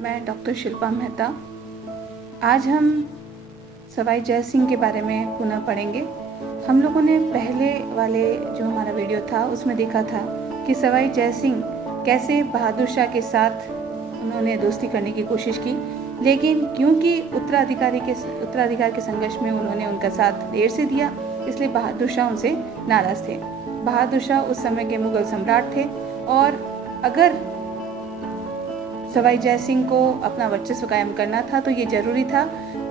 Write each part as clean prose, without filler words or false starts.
मैं डॉक्टर शिल्पा मेहता। आज हम सवाई जय सिंह के बारे में पुनः पढ़ेंगे। हम लोगों ने पहले वाले जो हमारा वीडियो था उसमें देखा था कि सवाई जय सिंह कैसे बहादुर शाह के साथ उन्होंने दोस्ती करने की कोशिश की, लेकिन क्योंकि उत्तराधिकार के संघर्ष में उन्होंने उनका साथ देर से दिया, इसलिए बहादुर शाह उनसे नाराज थे। बहादुर शाह उस समय के मुगल सम्राट थे और अगर सवाई जय सिंह को अपना वर्चस्व कायम करना था तो ये जरूरी था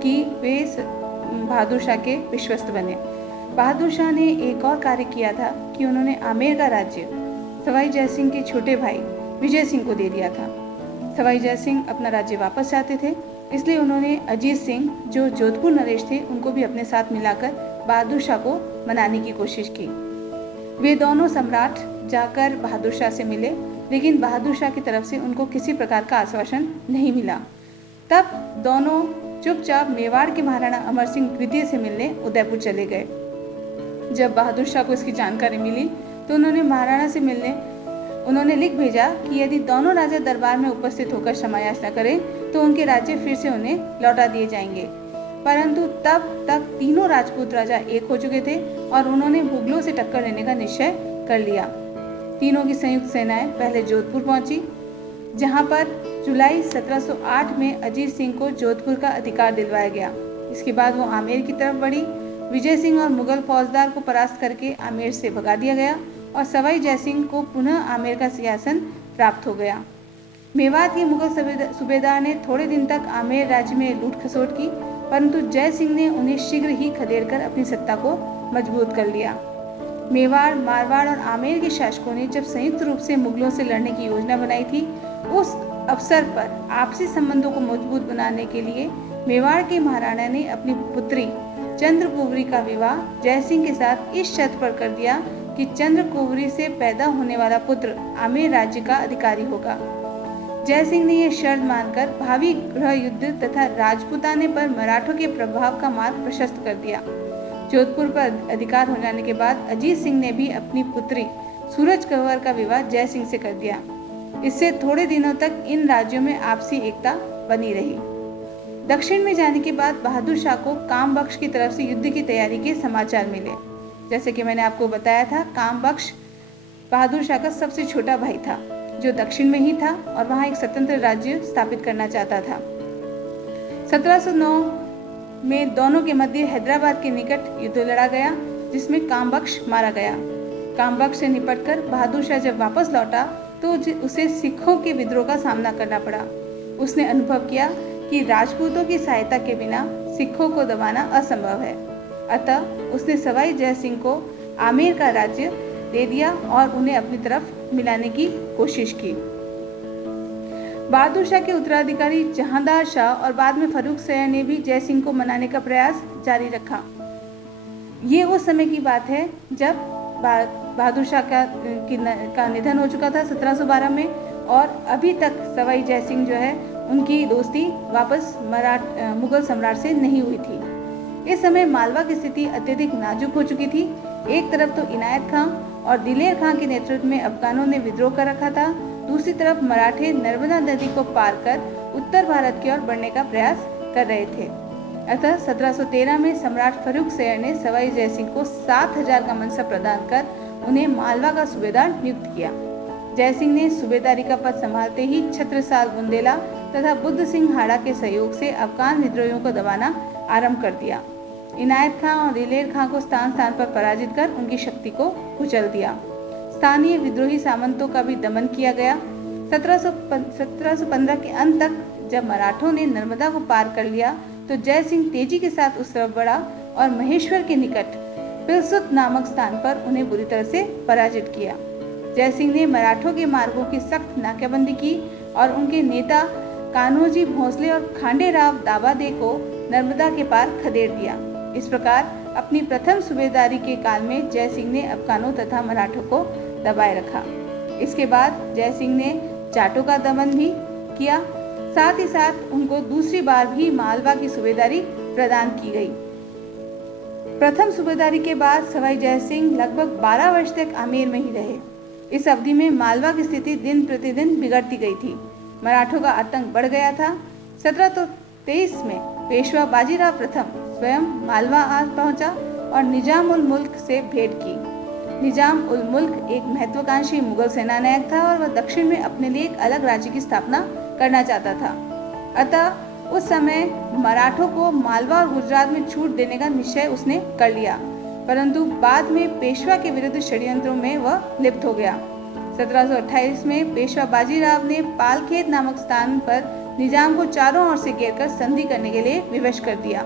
कि वे बहादुर शाह के विश्वस्त बने। बहादुर शाह ने एक और कार्य किया था कि उन्होंने आमेर का राज्य सवाई जय सिंह के छोटे भाई विजय सिंह को दे दिया था। सवाई जय सिंह अपना राज्य वापस चाहते थे, इसलिए उन्होंने अजीत सिंह जो जोधपुर नरेश थे उनको भी अपने साथ मिलाकर बहादुर शाह को मनाने की कोशिश की। वे दोनों सम्राट जाकर बहादुर शाह से मिले, लेकिन बहादुर शाह की तरफ से उनको किसी प्रकार का आश्वासन नहीं मिला। तब दोनों चुपचाप मेवाड़ के महाराणा अमर सिंह द्वितीय से मिलने उदयपुर चले गए। जब बहादुर शाह को इसकी जानकारी मिली तो उन्होंने महाराणा से मिलने उन्होंने लिख भेजा कि यदि दोनों राजा दरबार में उपस्थित होकर क्षमा याचना करें तो उनके राज्य फिर से उन्हें लौटा दिए जाएंगे। परंतु तब तक तीनों राजपूत राजा एक हो चुके थे और उन्होंने मुगलों से टक्कर लेने का निश्चय कर लिया। तीनों की संयुक्त सेनाएं पहले जोधपुर पहुंची, जहां पर जुलाई 1708 में अजीत सिंह को जोधपुर का अधिकार दिलवाया गया। इसके बाद वो आमेर की तरफ बढ़ी। विजय सिंह और मुगल फौजदार को परास्त करके आमेर से भगा दिया गया और सवाई जय सिंह को पुनः आमेर का सिंहासन प्राप्त हो गया। मेवात के मुगल सूबेदार ने थोड़े दिन तक आमेर राज्य में लूट खसोट की, परंतु जय सिंह ने उन्हें शीघ्र ही खदेड़कर अपनी सत्ता को मजबूत कर लिया। मेवाड़, मारवाड़ और आमेर के शासकों ने जब संयुक्त रूप से मुगलों से लड़ने की योजना बनाई थी, उस अवसर पर आपसी संबंधों को मजबूत बनाने के लिए मेवाड़ के महाराणा ने अपनी पुत्री चंद्रकुवरी का विवाह जय सिंह के साथ इस शर्त पर कर दिया कि चंद्रकुवरी से पैदा होने वाला पुत्र आमेर राज्य का अधिकारी होगा। जय सिंह ने यह शर्त मानकर भावी गृह युद्ध तथा राजपूताने पर मराठों के प्रभाव का मार्ग प्रशस्त कर दिया। जोधपुर पर अधिकार हो जाने के बाद अजीत सिंह ने भी अपनी पुत्री सूरज कंवर का विवाह जय सिंह से कर दिया। इससे थोड़े दिनों तक इन राज्यों में आपसी एकता बनी रही। दक्षिण में जाने के बाद बहादुर शाह को कामबख्श की तरफ से युद्ध की तैयारी के समाचार मिले। जैसे कि मैंने आपको बताया था, कामबख्श बहादुर शाह का सबसे छोटा भाई था जो दक्षिण में ही था और वहां एक स्वतंत्र राज्य स्थापित करना चाहता था। 1709 में दोनों के मध्य हैदराबाद के निकट युद्ध लड़ा गया, जिसमें कामबख्श मारा गया। कामबख्श से निपटकर बहादुर शाह जब वापस लौटा तो उसे सिखों के विद्रोह का सामना करना पड़ा। उसने अनुभव किया कि राजपूतों की सहायता के बिना सिखों को दबाना असंभव है। अतः उसने सवाई जय सिंह को आमेर का राज्य दे दिया और उन्हें अपनी तरफ मिलाने की कोशिश की। बहादुर शाह के उत्तराधिकारी जहांदार शाह और बाद में फर्रुख सैयद ने भी जय सिंह को मनाने का प्रयास जारी रखा। ये उस समय की बात है जब बहादुर शाह का निधन हो चुका था 1712 में, और अभी तक सवाई जय सिंह जो है उनकी दोस्ती वापस मुगल सम्राट से नहीं हुई थी। इस समय मालवा की स्थिति अत्यधिक नाजुक हो चुकी थी। एक तरफ तो इनायत खां और दिलेर खां के नेतृत्व में अफगानों ने विद्रोह कर रखा था, दूसरी तरफ मराठे नर्मदा नदी को पार कर उत्तर भारत की ओर बढ़ने का प्रयास कर रहे थे। अतः 1713 में सम्राट फर्रुख सैयद ने सवाई जय सिंह को 7000 का मनसब प्रदान कर उन्हें मालवा का सूबेदार नियुक्त किया। जय सिंह ने सूबेदारी का पद संभालते ही छत्रसाल बुंदेला तथा बुद्ध सिंह हाड़ा के सहयोग से अफगान विद्रोहियों को दबाना आरंभ कर दिया। इनायत खां और दिलेर खां को स्थान स्थान पर पराजित कर उनकी शक्ति को कुचल दिया। स्थानीय विद्रोही सामंतों का भी दमन किया गया। 1715 के अंत तक जब मराठों ने नर्मदा को पार कर लिया तो जय सिंह तेजी के साथ उस तरफ बढ़ा और महेश्वर के निकट पिलसुत नामक स्थान पर उन्हें बुरी तरह से पराजित किया। जय सिंह ने मराठों के मार्गों की सख्त नाकेबंदी की और उनके नेता कान्होजी भोंसले और खांडेराव दाभादे को नर्मदा के पार खदेड़ दिया। इस प्रकार अपनी प्रथम सूबेदारी के काल में जय सिंह ने अफगानों तथा मराठों को दबाए रखा। इसके बाद जय सिंह ने जाटों का दमन भी किया, साथ ही साथ उनको दूसरी बार भी मालवा की सूबेदारी प्रदान की गई। प्रथम सूबेदारी के बाद सवाई जय सिंह लगभग 12 वर्ष तक आमेर में ही रहे। इस अवधि में मालवा की स्थिति दिन प्रतिदिन बिगड़ती गई थी। मराठों का आतंक बढ़ गया था। 1723 में पेशवा बाजीराव प्रथम स्वयं मालवा आ पहुंचा और निजाम उल मुल्क से भेंट की। निजाम उल मुल्क एक महत्वाकांक्षी मुगल सेनानायक था और वह दक्षिण में अपने लिए एक अलग राज्य की स्थापना करना चाहता था। अतः उस समय मराठों को मालवा और गुजरात में छूट देने का निश्चय उसने कर लिया, परंतु बाद में पेशवा के विरुद्ध षड्यंत्रों में वह लिप्त हो गया। 1728 में पेशवा बाजीराव ने पालखेत नामक स्थान पर निजाम को चारों ओर से घेरकर संधि करने के लिए विवश कर दिया।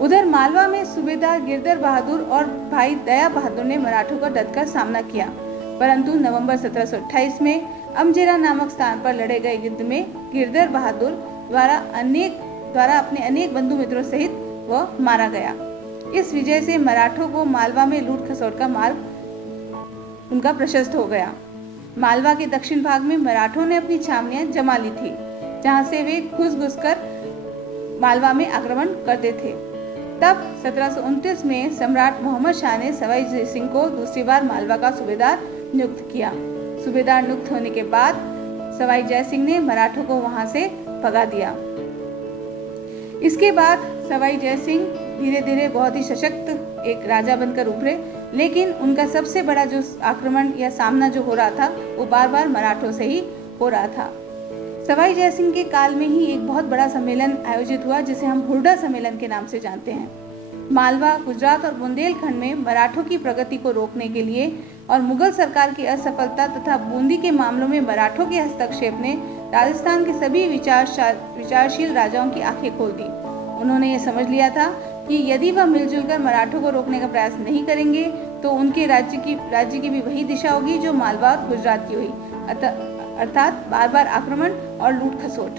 उधर मालवा में सूबेदार गिरधर बहादुर और भाई दया बहादुर ने मराठों का डटकर सामना किया, परंतु नवंबर 1728 में अमजेरा नामक स्थान पर लड़े गए युद्ध में गिरधर बहादुर द्वारा अपने अनेक बंधु मित्रों सहित वह मारा गया। इस विजय से मराठों को मालवा में लूट खसोट का मार्ग उनका प्रशस्त हो गया। मालवा के दक्षिण भाग में मराठों ने अपनी छावनियां जमा ली थी, जहां से वे घुस कर मालवा में आक्रमण करते थे। तब 1729 में सम्राट मोहम्मद शाह ने सवाई जय सिंह को दूसरी बार मालवा का सूबेदार नियुक्त किया। सूबेदार नियुक्त होने के बाद सवाई जय सिंह ने मराठों को वहां से भगा दिया। इसके बाद सवाई जय सिंह धीरे धीरे बहुत ही सशक्त एक राजा बनकर उभरे, लेकिन उनका सबसे बड़ा जो आक्रमण या सामना जो हो रहा था वो बार बार मराठों से ही हो रहा था। सवाई जय सिंह के काल में ही एक बहुत बड़ा सम्मेलन आयोजित हुआ, जिसे हम हुरडा सम्मेलन के नाम से जानते हैं। मालवा, गुजरात और बुंदेलखंड में मराठों की प्रगति को रोकने के लिए और मुगल सरकार की असफलता तथा बूंदी के मामलों में मराठों के हस्तक्षेप ने राजस्थान के सभी विचारशील राजाओं की आंखें खोल दी। उन्होंने ये समझ लिया था कि यदि वह मिलजुल कर मराठों को रोकने का प्रयास नहीं करेंगे तो उनके राज्य की भी वही दिशा होगी जो मालवा और गुजरात की हुई, अर्थात बार बार आक्रमण और लूट खसोट।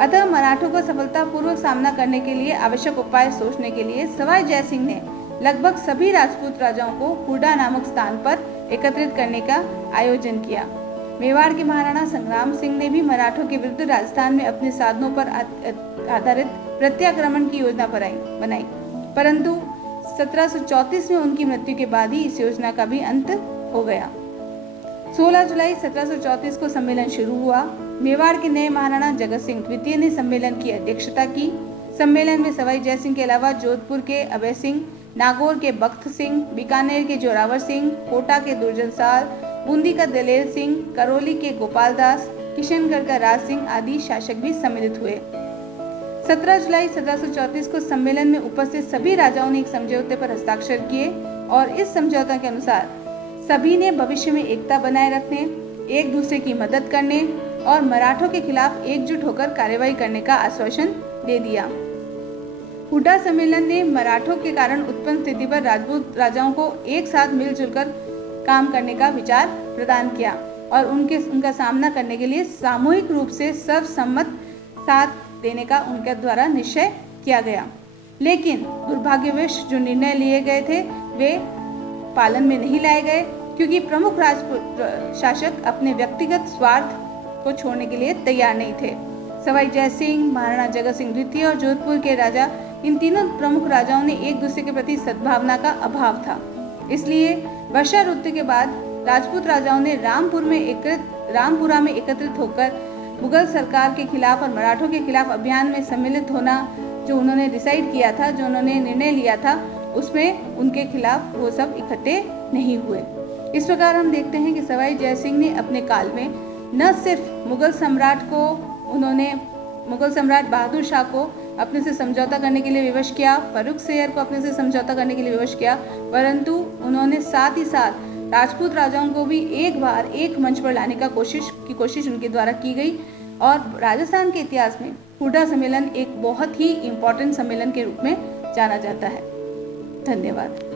अतः मराठों का सफलतापूर्वक सामना करने के लिए आवश्यक उपाय सोचने के लिए सवाई जय सिंह ने लगभग सभी राजपूत राजाओं को हुरडा नामक स्थान पर एकत्रित करने का आयोजन किया। मेवाड़ के महाराणा संग्राम सिंह ने भी मराठों के विरुद्ध राजस्थान में अपने साधनों पर आधारित प्रत्याक्रमण की योजना बनाई, परंतु 1734 में उनकी मृत्यु के बाद ही इस योजना का भी अंत हो गया। 16 जुलाई 1734 को सम्मेलन शुरू हुआ। मेवाड़ के नए महाराणा जगत सिंह द्वितीय ने सम्मेलन की अध्यक्षता की। सम्मेलन में सवाई जय सिंह के अलावा जोधपुर के अभय सिंह, नागौर के बख्त सिंह, बीकानेर के जोरावर सिंह, कोटा के दुर्जन साल, बूंदी का दलेर सिंह, करौली के गोपाल दास, किशनगढ़ का राज सिंह आदि शासक भी सम्मिलित हुए। 17 जुलाई 1734 को सम्मेलन में उपस्थित सभी राजाओं ने एक समझौते पर हस्ताक्षर किए और इस समझौता के अनुसार सभी ने भविष्य में एकता बनाए रखने, एक दूसरे की मदद करने और मराठों के खिलाफ एकजुट होकर कार्रवाई करने का आश्वासन दे दिया। हुरडा सम्मेलन ने मराठों के कारण उत्पन्न स्थिति पर राजपूत राजाओं को एक साथ मिलजुल कर काम करने का विचार प्रदान किया और उनका सामना करने के लिए सामूहिक रूप से सर्वसम्मत साथ देने का उनके द्वारा निश्चय किया गया। लेकिन दुर्भाग्यवश जो निर्णय लिए गए थे वे पालन में नहीं लाए गए, क्योंकि प्रमुख राजपूत शासक अपने व्यक्तिगत स्वार्थ को छोड़ने के लिए तैयार नहीं थे। सवाई जय सिंह, महाराणा जगत सिंह द्वितीय और जोधपुर के राजा, इन तीनों प्रमुख राजाओं ने एक दूसरे के प्रति सद्भावना का अभाव था। इसलिए वर्षा ऋतु के बाद राजपूत राजाओं ने रामपुरा में एकत्रित होकर मुगल सरकार के खिलाफ और मराठों के खिलाफ अभियान में सम्मिलित होना जो उन्होंने डिसाइड किया था, जो उन्होंने निर्णय लिया था, उसमें उनके खिलाफ वो सब इकट्ठे नहीं हुए। इस प्रकार हम देखते हैं कि सवाई जय सिंह ने अपने काल में न सिर्फ मुगल सम्राट बहादुर शाह को अपने से समझौता करने के लिए विवश किया, फर्रुख सेयर को अपने से समझौता करने के लिए विवश किया, परंतु उन्होंने साथ ही साथ राजपूत राजाओं को भी एक बार एक मंच पर लाने का कोशिश उनके द्वारा की गई और राजस्थान के इतिहास में हुरडा सम्मेलन एक बहुत ही इम्पोर्टेंट सम्मेलन के रूप में जाना जाता है। धन्यवाद।